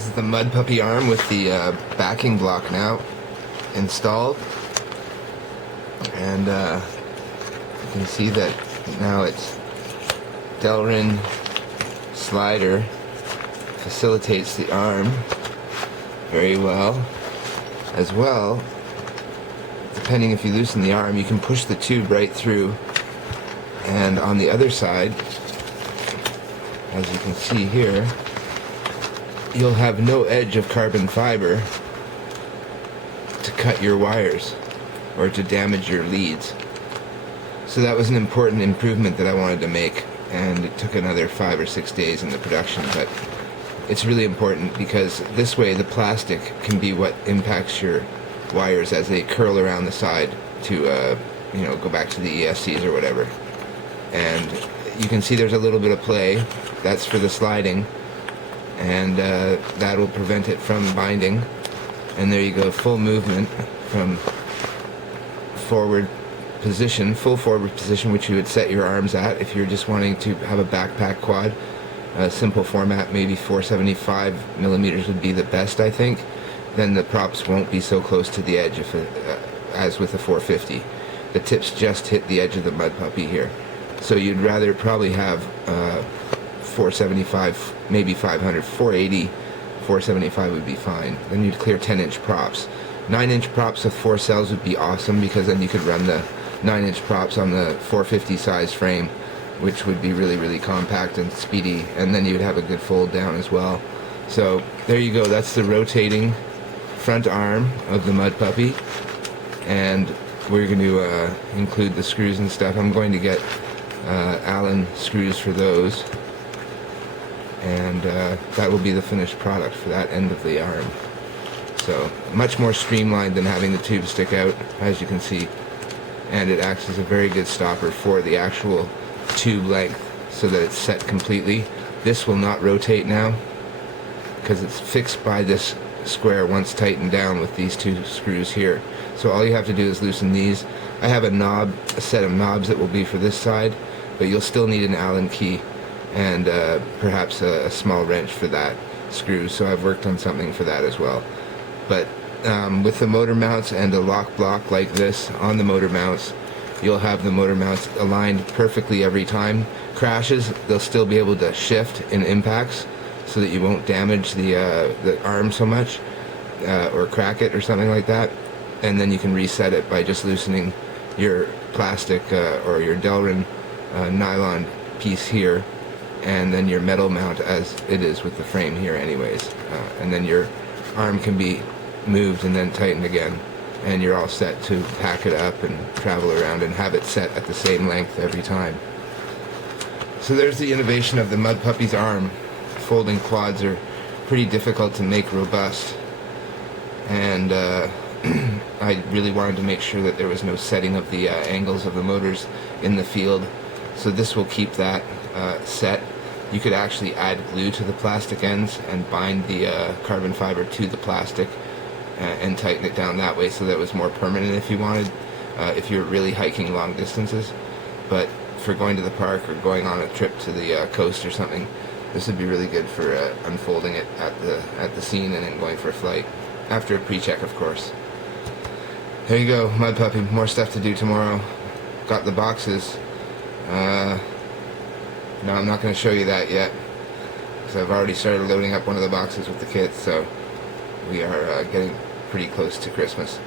This is the Mud Puppy arm with the backing block now installed, and you can see that now its Delrin slider facilitates the arm very well. As well, depending if you loosen the arm, you can push the tube right through, and on the other side, as you can see here, you'll have no edge of carbon fiber to cut your wires or to damage your leads. So that was an important improvement that I wanted to make, and it took another 5 or 6 days in the production, but it's really important because this way the plastic can be what impacts your wires as they curl around the side to go back to the ESCs or whatever. And you can see there's a little bit of play. That's for the sliding, and that will prevent it from binding. And there you go, full movement from forward position, full forward position, which you would set your arms at if you're just wanting to have a backpack quad. A simple format, maybe 475 millimeters would be the best, I think. Then the props won't be so close to the edge as with the 450. The tips just hit the edge of the Mud Puppy here. So you'd rather probably have 475, maybe 500, 480, 475 would be fine. Then you'd clear 10-inch props. 9-inch props with 4 cells would be awesome, because then you could run the 9-inch props on the 450 size frame, which would be really, really compact and speedy, and then you'd have a good fold down as well. So there you go, that's the rotating front arm of the Mud Puppy, and we're going to include the screws and stuff. I'm going to get Allen screws for those, and that will be the finished product for that end of the arm. So much more streamlined than having the tube stick out, as you can see, and it acts as a very good stopper for the actual tube length so that it's set completely. This will not rotate now because it's fixed by this square once tightened down with these 2 screws here. So all you have to do is loosen these. I have a set of knobs that will be for this side, but you'll still need an Allen key and perhaps a small wrench for that screw, so I've worked on something for that as well. But with the motor mounts and a lock block like this on the motor mounts, you'll have the motor mounts aligned perfectly every time. Crashes, they'll still be able to shift in impacts so that you won't damage the arm so much or crack it or something like that. And then you can reset it by just loosening your plastic or your Delrin nylon piece here, and then your metal mount as it is with the frame here anyways. And then your arm can be moved and then tightened again, and you're all set to pack it up and travel around and have it set at the same length every time. So there's the innovation of the Mud Puppy's arm. Folding quads are pretty difficult to make robust, and I really wanted to make sure that there was no setting of the angles of the motors in the field, so this will keep that set. You could actually add glue to the plastic ends and bind the carbon fiber to the plastic and tighten it down that way so that it was more permanent if you wanted, if you're really hiking long distances. But for going to the park or going on a trip to the coast or something, this would be really good for unfolding it at the scene and then going for a flight, after a pre-check, of course. There you go, Mud Puppy. More stuff to do tomorrow. Got the boxes. No, I'm not going to show you that yet, because I've already started loading up one of the boxes with the kits, so we are getting pretty close to Christmas.